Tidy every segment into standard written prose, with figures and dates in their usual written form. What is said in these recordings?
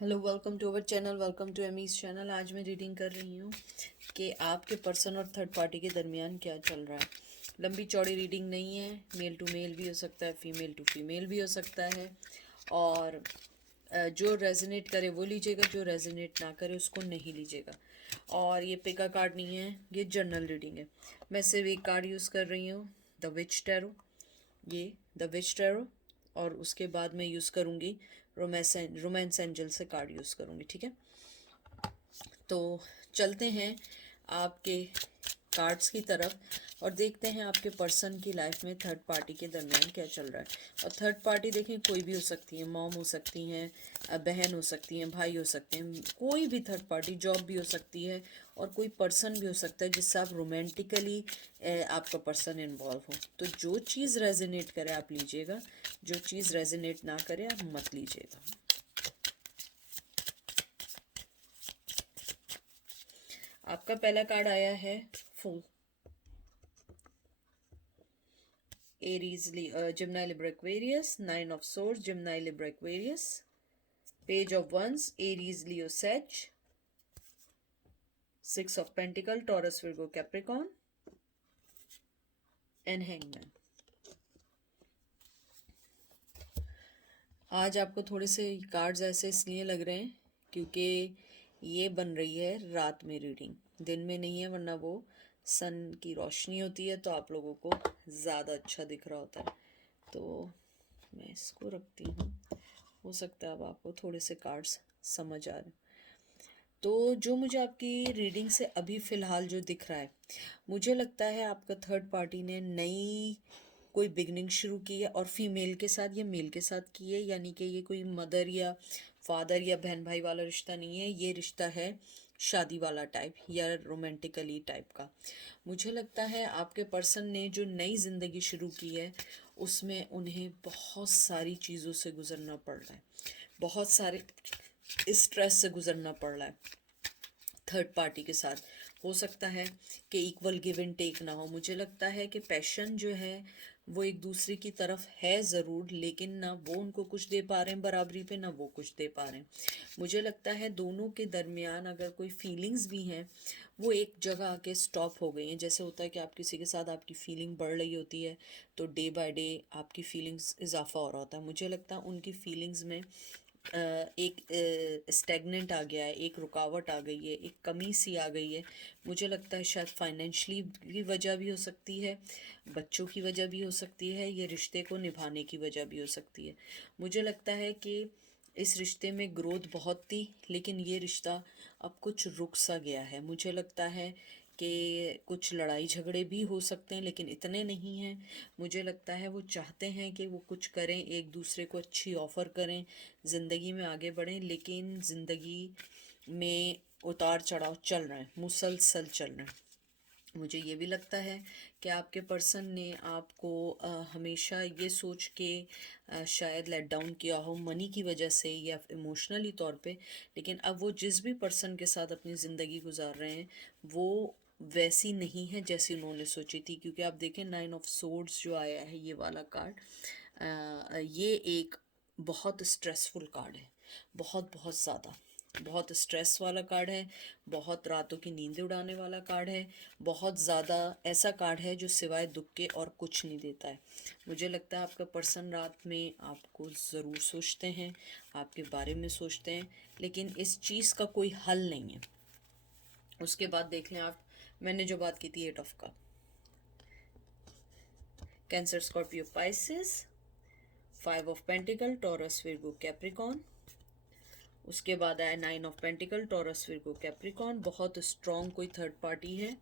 Hello, welcome to our channel, welcome to Amy's channel. आज मैं reading कर रही हूँ कि आपके पर्सन और थर्ड पार्टी के दरमियान क्या चल रहा है। लंबी चौड़ी रीडिंग नहीं है, मेल टू मेल भी हो सकता है, फीमेल टू फीमेल भी हो सकता है। और जो रेजोनेट करे वो लीजिएगा, जो रेजोनेट ना करे उसको नहीं लीजिएगा। और ये पिका कार्ड नहीं है, ये जनरल रीडिंग है। मैं सिर्फ एक कार्ड यूज़ कर रही हूँ, द विच टैरो। ये द विच टैरो। और उसके बाद मैं यूज़ करूँगी रोमांस एंजल से कार्ड यूज़ करूँगी, ठीक है। तो चलते हैं आपके कार्ड्स की तरफ और देखते हैं आपके पर्सन की लाइफ में थर्ड पार्टी के दरमियान क्या चल रहा है। और थर्ड पार्टी देखें, कोई भी हो सकती है, मॉम हो सकती हैं, बहन हो सकती हैं, भाई हो सकते हैं, कोई भी थर्ड पार्टी, जॉब भी हो सकती है, और कोई पर्सन भी हो सकता है जिससे आप रोमांटिकली आपका पर्सन इन्वॉल्व हो। तो जो चीज़ रेजोनेट करे आप लीजिएगा, जो चीज़ रेजोनेट ना करे आप मत लीजिएगा। आपका पहला कार्ड आया है फूल। Aries, Gemini, Libra, Aquarius, Nine of Swords, Gemini, Libra, Aquarius, Page of Wands, Aries, Leo, Sag, Six of Pentacle, Taurus, Virgo, Capricorn, and Hangman. आज आपको थोड़े से कार्ड्स ऐसे इसलिए लग रहे हैं क्योंकि ये बन रही है रात में रीडिंग, दिन में नहीं है, वरना वो सन की रोशनी होती है तो आप लोगों को ज़्यादा अच्छा दिख रहा होता है। तो मैं इसको रखती हूँ, हो सकता है अब आपको थोड़े से कार्ड्स समझ आ रहे हैं। तो जो मुझे आपकी रीडिंग से अभी फ़िलहाल जो दिख रहा है, मुझे लगता है आपका थर्ड पार्टी ने नई कोई बिगनिंग शुरू की है, और फीमेल के साथ या मेल के साथ की है। यानी कि ये कोई मदर या फादर या बहन भाई वाला रिश्ता नहीं है, ये रिश्ता है शादी वाला टाइप या रोमांटिकली टाइप का। मुझे लगता है आपके पर्सन ने जो नई ज़िंदगी शुरू की है उसमें उन्हें बहुत सारी चीज़ों से गुजरना पड़ रहा है, बहुत सारे स्ट्रेस से गुजरना पड़ रहा है थर्ड पार्टी के साथ। हो सकता है कि इक्वल गिव एंड टेक ना हो। मुझे लगता है कि पैशन जो है वो एक दूसरे की तरफ है ज़रूर, लेकिन ना वो उनको कुछ दे पा रहे हैं बराबरी पे, ना वो कुछ दे पा रहे हैं। मुझे लगता है दोनों के दरमियान अगर कोई फीलिंग्स भी हैं वो एक जगह आके स्टॉप हो गई हैं। जैसे होता है कि आप किसी के साथ आपकी फीलिंग बढ़ रही होती है तो डे बाय डे आपकी फीलिंग्स इजाफा हो रहा होता है। मुझे लगता है उनकी फीलिंग्स में एक स्टेगनेंट आ गया है, एक रुकावट आ गई है, एक कमी सी आ गई है। मुझे लगता है शायद फाइनेंशली की वजह भी हो सकती है, बच्चों की वजह भी हो सकती है, ये रिश्ते को निभाने की वजह भी हो सकती है। मुझे लगता है कि इस रिश्ते में ग्रोथ बहुत थी, लेकिन ये रिश्ता अब कुछ रुक सा गया है। मुझे लगता है कि कुछ लड़ाई झगड़े भी हो सकते हैं, लेकिन इतने नहीं हैं। मुझे लगता है वो चाहते हैं कि वो कुछ करें, एक दूसरे को अच्छी ऑफ़र करें, ज़िंदगी में आगे बढ़ें, लेकिन ज़िंदगी में उतार चढ़ाव चल रहे हैं, मुसलसल चल रहे हैं। मुझे ये भी लगता है कि आपके पर्सन ने आपको हमेशा ये सोच के शायद लेट डाउन किया हो मनी की वजह से या इमोशनली तौर पे, लेकिन अब वो जिस भी पर्सन के साथ अपनी ज़िंदगी गुजार रहे हैं वो वैसी नहीं है जैसी उन्होंने सोची थी। क्योंकि आप देखें, नाइन ऑफ सोर्ड्स जो आया है, ये वाला कार्ड, ये एक बहुत स्ट्रेसफुल कार्ड है, बहुत बहुत ज़्यादा, बहुत स्ट्रेस वाला कार्ड है, बहुत रातों की नींद उड़ाने वाला कार्ड है, बहुत ज़्यादा ऐसा कार्ड है जो सिवाय दुख के और कुछ नहीं देता है। मुझे लगता है आपका पर्सन रात में आपको ज़रूर सोचते हैं, आपके बारे में सोचते हैं, लेकिन इस चीज़ का कोई हल नहीं है। उसके बाद देख लें आप, मैंने जो बात की थी, eight of cup, Cancer, Scorpio, Pisces, five of pentacle, Taurus, Virgo, Capricorn. उसके बाद आया nine of pentacle, Taurus, Virgo, Capricorn. बहुत स्ट्रॉन्ग कोई थर्ड पार्टी है,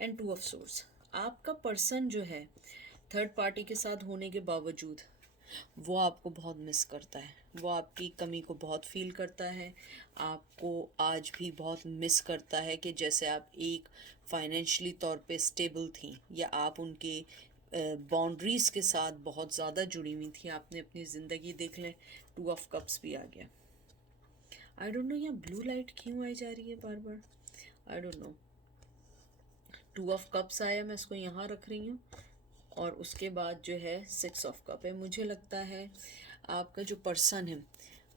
एंड टू ऑफ सोर्स। आपका पर्सन जो है थर्ड पार्टी के साथ होने के बावजूद वो आपको बहुत मिस करता है, वो आपकी कमी को बहुत फील करता है, आपको आज भी बहुत मिस करता है कि जैसे आप एक फाइनेंशियली तौर पे स्टेबल थी, या आप उनके बाउंड्रीज़ के साथ बहुत ज़्यादा जुड़ी हुई थी। आपने अपनी ज़िंदगी देख लें, टू ऑफ कप्स भी आ गया। आई डोंट नो यहाँ ब्लू लाइट क्यों आई जा रही है बार बार, I don't know. Two of cups आया, मैं इसको यहाँ रख रही हूँ, और उसके बाद जो है सिक्स ऑफ कप है। मुझे लगता है आपका जो पर्सन है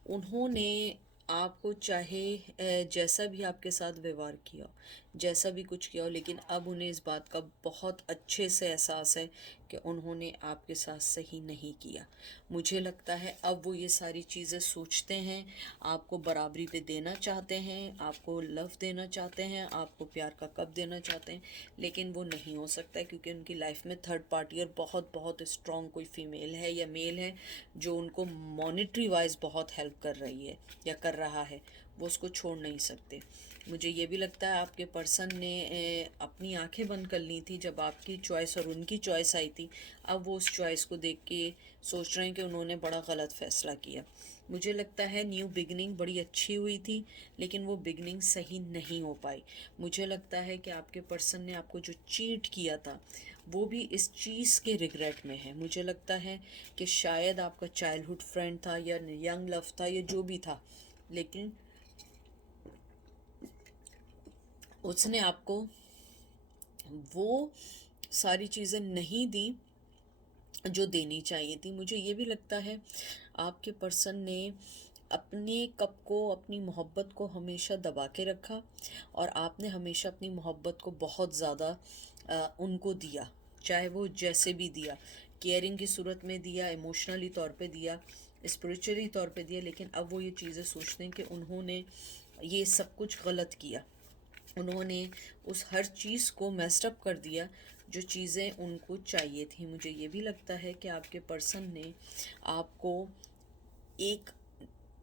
उन्होंने आपको चाहे जैसा भी आपके साथ व्यवहार किया हो, जैसा भी कुछ किया हो, लेकिन अब उन्हें इस बात का बहुत अच्छे से एहसास है कि उन्होंने आपके साथ सही नहीं किया। मुझे लगता है अब वो ये सारी चीज़ें सोचते हैं, आपको बराबरी पे देना चाहते हैं, आपको लव देना चाहते हैं, आपको प्यार का कप देना चाहते हैं, लेकिन वो नहीं हो सकता है क्योंकि उनकी लाइफ में थर्ड पार्टी और बहुत बहुत स्ट्रॉन्ग कोई फीमेल है या मेल है जो उनको मॉनेटरी वाइज बहुत हेल्प कर रही है या कर रहा है। वो उसको छोड़ नहीं सकते। मुझे ये भी लगता है आपके पर्सन ने अपनी आंखें बंद कर ली थी जब आपकी चॉइस और उनकी चॉइस आई थी। अब वो उस चॉइस को देख के सोच रहे हैं कि उन्होंने बड़ा गलत फैसला किया। मुझे लगता है न्यू बिगनिंग बड़ी अच्छी हुई थी, लेकिन वो बिगनिंग सही नहीं हो पाई। मुझे लगता है कि आपके पर्सन ने आपको जो चीट किया था वो भी इस चीज़ के रिग्रेट में है। मुझे लगता है कि शायद आपका चाइल्डहुड फ्रेंड था या यंग लव था या जो भी था, लेकिन उसने आपको वो सारी चीज़ें नहीं दी जो देनी चाहिए थी। मुझे ये भी लगता है आपके पर्सन ने अपने कप को, अपनी मोहब्बत को हमेशा दबा के रखा और आपने हमेशा अपनी मोहब्बत को बहुत ज़्यादा उनको दिया, चाहे वो जैसे भी दिया, केयरिंग की सूरत में दिया, इमोशनली तौर पे दिया, स्पिरिचुअली तौर पे दिया, लेकिन अब वो ये चीज़ें सोचते हैं कि उन्होंने ये सब कुछ गलत किया। उन्होंने उस हर चीज़ को मेस्टअप कर दिया जो चीज़ें उनको चाहिए थी। मुझे ये भी लगता है कि आपके पर्सन ने आपको एक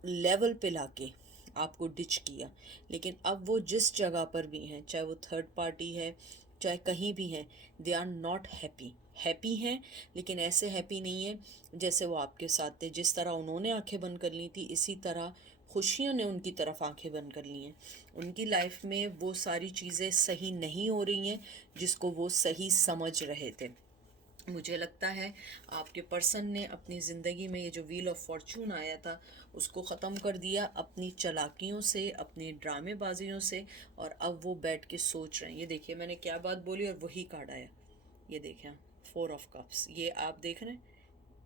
लेवल पे लाके आपको डिच किया, लेकिन अब वो जिस जगह पर भी हैं, चाहे वो थर्ड पार्टी है, चाहे कहीं भी हैं, they are not happy. Happy हैं लेकिन ऐसे हैप्पी नहीं है जैसे वो आपके साथ थे। जिस तरह उन्होंने आंखें बंद कर ली थी, इसी तरह खुशियों ने उनकी तरफ आंखें बंद कर ली हैं। उनकी लाइफ में वो सारी चीज़ें सही नहीं हो रही हैं जिसको वो सही समझ रहे थे। मुझे लगता है आपके पर्सन ने अपनी ज़िंदगी में ये जो व्हील ऑफ फॉर्चून आया था उसको ख़त्म कर दिया अपनी चालाकियों से, अपनी ड्रामेबाजियों से, और अब वो बैठ के सोच रहे हैं। ये देखिए मैंने क्या बात बोली और वही कार्ड आया। ये देखें, 4 ऑफ कप्स। ये आप देख रहे हैं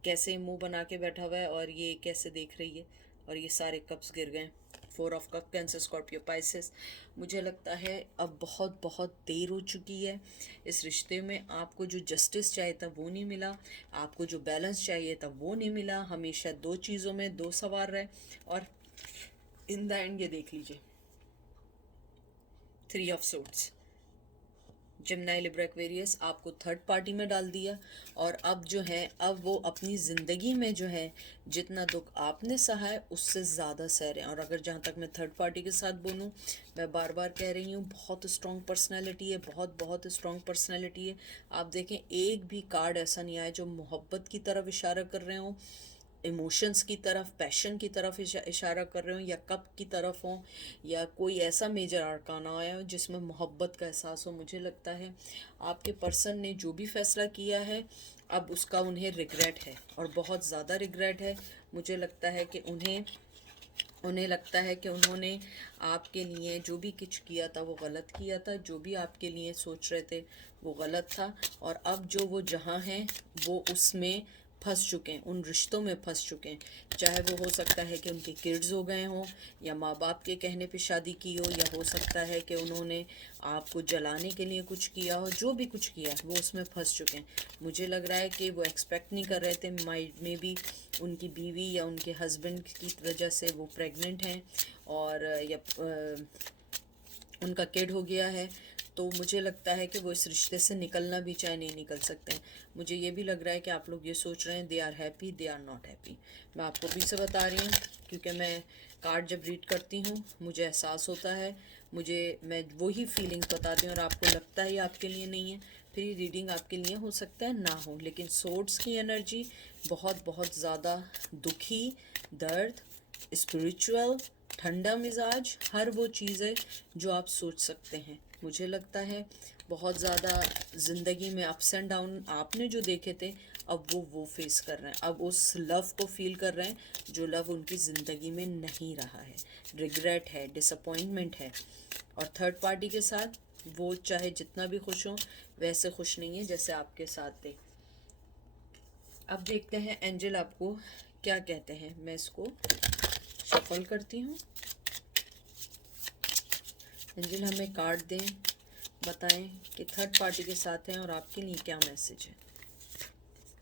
कैसे मुंह बना के बैठा हुआ है और ये कैसे देख रही है, और ये सारे कप्स गिर गए। 4 of cup, Cancer, Scorpio, Pisces. मुझे लगता है अब बहुत बहुत देर हो चुकी है इस रिश्ते में। आपको जो जस्टिस चाहिए था वो नहीं मिला, आपको जो बैलेंस चाहिए था वो नहीं मिला। हमेशा दो चीज़ों में दो सवार रहे और इन द एंड ये देख लीजिए, 3 ऑफ सोर्ड्स। जिमनाई, लिब्रा, एक्वेरियस आपको थर्ड पार्टी में डाल दिया, और अब जो है अब वो अपनी ज़िंदगी में जो है जितना दुख आपने सहा है उससे ज़्यादा सह रहे हैं। और अगर जहाँ तक मैं थर्ड पार्टी के साथ बोलूँ, मैं बार बार कह रही हूँ बहुत स्ट्रॉन्ग पर्सनैलिटी है, बहुत बहुत स्ट्रॉन्ग पर्सनैलिटी है। आप देखें एक भी कार्ड ऐसा नहीं आया जो मोहब्बत की तरफ इशारा कर रहे हों, इमोशंस की तरफ, पैशन की तरफ इशारा कर रहे हो, या कप की तरफ हो, या कोई ऐसा मेजर आर्काना आया हो जिसमें मोहब्बत का एहसास हो। मुझे लगता है आपके पर्सन ने जो भी फैसला किया है अब उसका उन्हें रिग्रेट है और बहुत ज़्यादा रिग्रेट है। मुझे लगता है कि उन्हें लगता है कि उन्होंने आपके लिए जो भी कुछ किया था वो गलत किया था, जो भी आपके लिए सोच रहे थे वो गलत था, और अब जो वो जहाँ हैं वो उसमें फंस चुके हैं, उन रिश्तों में फंस चुके हैं। चाहे वो हो सकता है कि उनके किड्स हो गए हों, या माँ बाप के कहने पे शादी की हो, या हो सकता है कि उन्होंने आपको जलाने के लिए कुछ किया हो। जो भी कुछ किया वो उसमें फंस चुके हैं। मुझे लग रहा है कि वो एक्सपेक्ट नहीं कर रहे थे, माइंड में भी उनकी बीवी या उनके हस्बैंड की वजह से वो प्रेग्नेंट हैं, और या उनका किड हो गया है। तो मुझे लगता है कि वो इस रिश्ते से निकलना भी चाहे नहीं निकल सकते हैं। मुझे ये भी लग रहा है कि आप लोग ये सोच रहे हैं they are happy, they are not happy. मैं आपको भी से बता रही हूँ क्योंकि मैं कार्ड जब रीड करती हूँ मुझे एहसास होता है, मैं वही फीलिंग्स बताती हूँ और आपको लगता है आपके लिए नहीं है, फिर ये रीडिंग आपके लिए हो सकता है ना हो। लेकिन सोर्ड्स की एनर्जी बहुत बहुत ज़्यादा दुखी, दर्द, स्पिरिचुअल, ठंडा मिजाज, हर वो चीज़ें जो आप सोच सकते हैं। मुझे लगता है बहुत ज़्यादा ज़िंदगी में अप्स एंड डाउन आपने जो देखे थे अब वो फेस कर रहे हैं, अब उस लव को फील कर रहे हैं जो लव उनकी ज़िंदगी में नहीं रहा है। रिग्रेट है, डिसअपॉइंटमेंट है, और थर्ड पार्टी के साथ वो चाहे जितना भी खुश हों वैसे खुश नहीं है जैसे आपके साथ थे। अब देखते हैं एंजल आपको क्या कहते हैं। मैं इसको शफल करती हूँ। एंजल हमें कार्ड दें, बताएं कि थर्ड पार्टी के साथ हैं और आपके लिए क्या मैसेज है।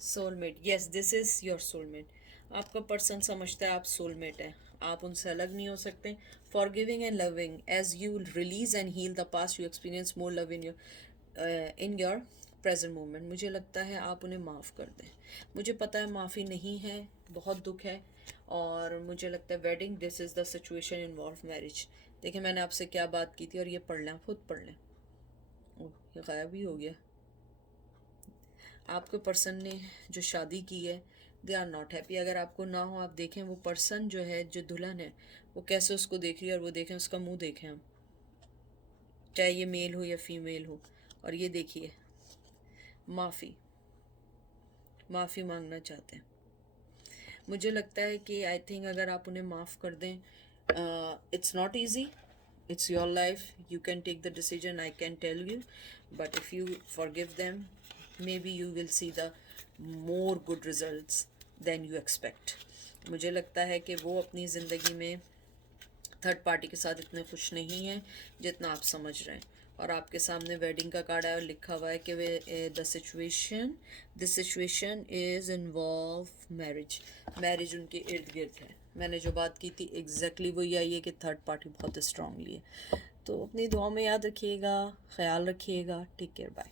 Soulmate, yes this is your soulmate. आपका पर्सन समझता है आप सोलमेट हैं, आप उनसे अलग नहीं हो सकते। Forgiving and loving, as you release and heal the past you experience more love in your present moment. मुझे लगता है आप उन्हें माफ़ कर दें। मुझे पता है माफ़ी नहीं है, बहुत दुख है, और मुझे लगता है wedding, this is the situation involve marriage. देखिए मैंने आपसे क्या बात की थी, और ये पढ़ लें, खुद पढ़ लें। ओह, ये गायब ही हो गया। आपके पर्सन ने जो शादी की है, दे आर नॉट हैप्पी। अगर आपको ना हो, आप देखें वो पर्सन जो है, जो दुल्हन है, वो कैसे उसको देख रही है, और वो देखें उसका मुंह देखें हम, चाहे ये मेल हो या फीमेल हो। और ये देखिए माफ़ी मांगना चाहते हैं। मुझे लगता है कि आई थिंक अगर आप उन्हें माफ़ कर दें, it's not easy, it's your life, you can take the decision, I can tell you, but if you forgive them, maybe you will see the more good results than you expect. मुझे लगता है कि वो अपनी ज़िंदगी में third party के साथ इतने खुश नहीं हैं जितना आप समझ रहे हैं। और आपके सामने वेडिंग का कार्ड है और लिखा हुआ है कि way this situation is involve marriage उनके इर्द गिर्द है। मैंने जो बात की थी एग्जैक्टली वही आई है कि थर्ड पार्टी बहुत स्ट्रांगली है। तो अपनी दुआ में याद रखिएगा, ख्याल रखिएगा। Take care, bye.